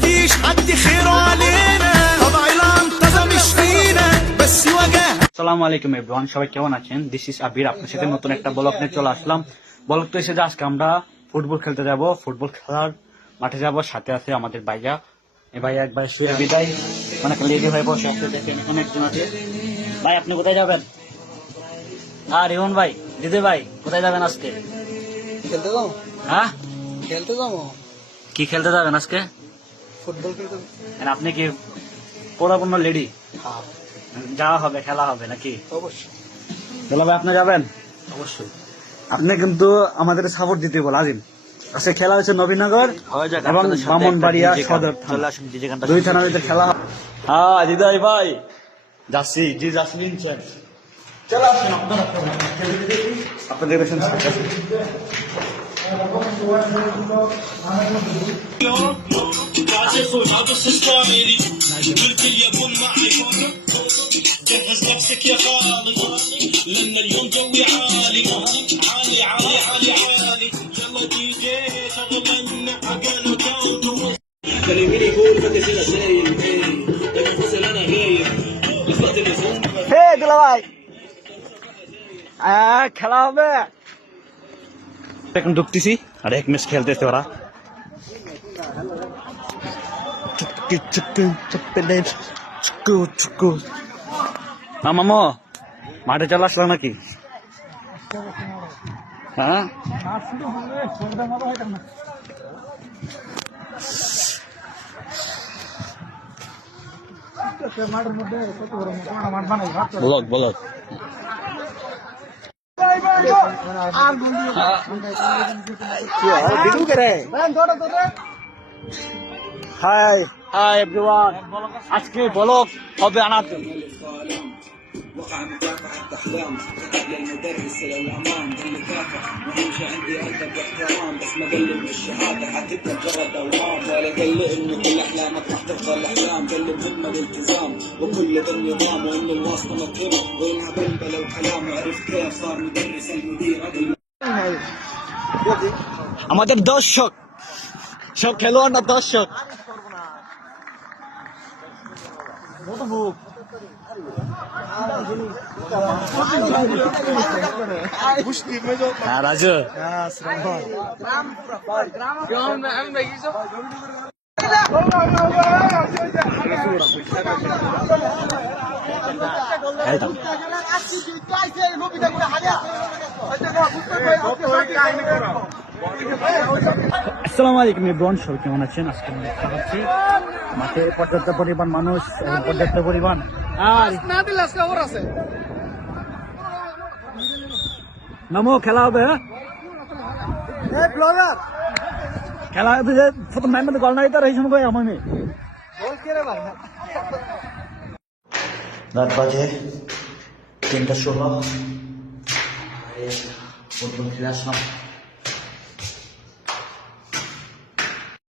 مفيش حد خيره علينا طبع العنطزة مش فينا بس وجه। আসসালামু আলাইকুম এভরিওয়ান, সবাই কেমন আছেন? দিস ইজ আবির, আপনার সাথে নতুন একটা ব্লগ নিয়ে চলে আসলাম। ব্লগ তো এসে যে আজকে আমরা ফুটবল খেলতে যাব, ফুটবল খেলার মাঠে যাব। সাথে আছে আমাদের ভাইয়া, এই ভাইয়া একবার শুয়ে বিদায় অনেক লেডি হয়ে বসে আছে, দেখেন অনেকজন আছে। ভাই আপনি কোথায় যাবেন? আর রিমন ভাই, দিদি ভাই কোথায় যাবেন আজকে? খেলতে যাবো। হ্যাঁ খেলতে যাবো। কি খেলতে যাবেন আজকে? ফুটবল খেলতে। আপনি কি পুরোপূর্ণ লেডি? যাওয়া হবে, খেলা হবে নাকি? অবশ্যই। তাহলে ভাই আপনি যাবেন? অবশ্যই। আপনি কিন্তু আমাদের সাপোর্ট দিতে বল। আজিম আজকে খেলা হচ্ছে নবীনগর এবং ব্রাহ্মণবাড়িয়া সদর থানা, দুই থানার ভিতরে খেলা। হ্যাঁ দিদাই ভাই যাচ্ছি, জি যাচ্ছি নিচ্ছেন। চলে আসেন আপনারা, আপনাদের দেখেন جهز نفسك يا خالي لأن اليوم جوي عالي عالي عالي عالي عالي يلا دي جي شغلنا حقنا كاونتو كلميني يقول فكس الأسايل لما فصل أنا غايب لفقت الفون হে দুলা ভাই খেলা হবে এখন ঢুকতেছি আর এক ম্যাচ খেলতেছে ওরা। মামা মাঠে চলে আসলো নাকি? হ্যাঁ blog blog high hi everyone, আজকে ব্লগ হবে আনার জন্য। وقع مكافحة أحلام قبل المدرس إلى الأمام ضل كافح مهمش عندي أدب واحترام بس ما قلل من الشهادة حتبقى مجرد أوهام ولا قلل إنه كل أحلامك راح تفضل أحلام قلل خدمة الالتزام وكل ذا النظام وإن الواسطة مطهرة وإنها بلبلة وكلام وعرفت كيف صار مدرس المدير هذا আমাদের দর্শক সব খেলোয়াড় না দর্শক। হ্যাঁ রাজু আসসালামু আলাইকুম এভরিওয়ান, সবাই কেমন আছেন? আজকে আমরা দেখা হচ্ছে মাঠে পর্যাপ্ত পরিমাণ মানুষ, পর্যাপ্ত পরিমাণ আর নামো খেলা হবে। খেলা হবে যে প্রথম ম্যান গল না দিতে এই সময় আমি রাত বাজে 3:16 ফুটবল খেলে আসলাম।